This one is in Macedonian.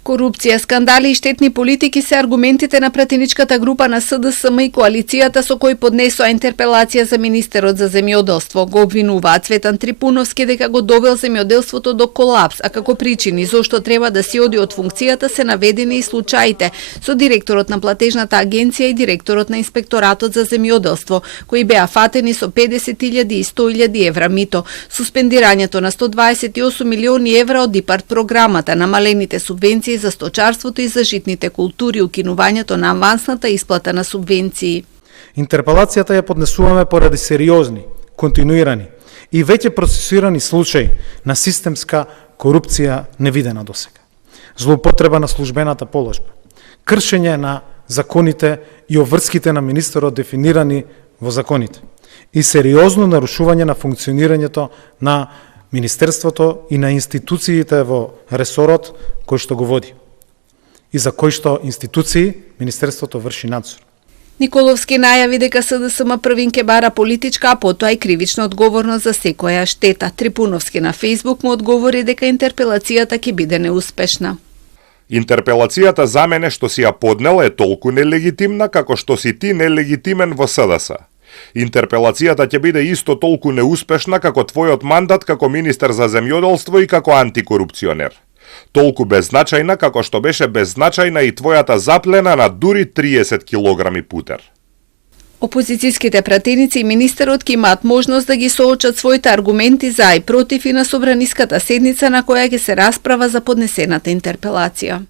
Корупција, скандали и штетни политики се аргументите на пратеничката група на СДСМ и коалицијата со кои поднесоа интерпелација за министерот за земјоделство. Го обвинуваат Цветан Трипуновски дека го довел земјоделството до колапс, а како причини зошто треба да си оди од функцијата се наведени и случаите со директорот на платежната агенција и директорот на инспекторатот за земјоделство, кои беа фатени со 50.000 и 100.000 евра мито, суспендирањето на 128 милиони евра од ИПАРД програмата, намалените субвенции за сточарството и за житните култури, укинувањето на авансната исплата на субвенции. Интерпелацијата ја поднесуваме поради сериозни, континуирани и веќе процесирани случаи на системска корупција невидена досега. Злоупотреба на службената положба, кршење на законите и обврските на министерот дефинирани во законите и сериозно нарушување на функционирањето на Министерството и на институциите во ресорот кој што го води и за кој што институции Министерството врши надзор. Николовски најави дека СДСМ првин ке бара политичка, а потоа и кривична одговорност за секоја штета. Трипуновски на Фејсбук му одговори дека интерпелацијата ќе биде неуспешна. Интерпелацијата за мене што си ја поднел е толку нелегитимна како што си ти нелегитимен во СДС. Интерпелацијата ќе биде исто толку неуспешна како твојот мандат како министер за земјоделство и како антикорупционер. Толку беззначајна како што беше беззначајна и твојата заплена на дури 30 килограми путер. Опозицијските пратеници и министерот ќе имаат можност да ги соочат своите аргументи за и против и на собраниската седница на која ќе се расправа за поднесената интерпелација.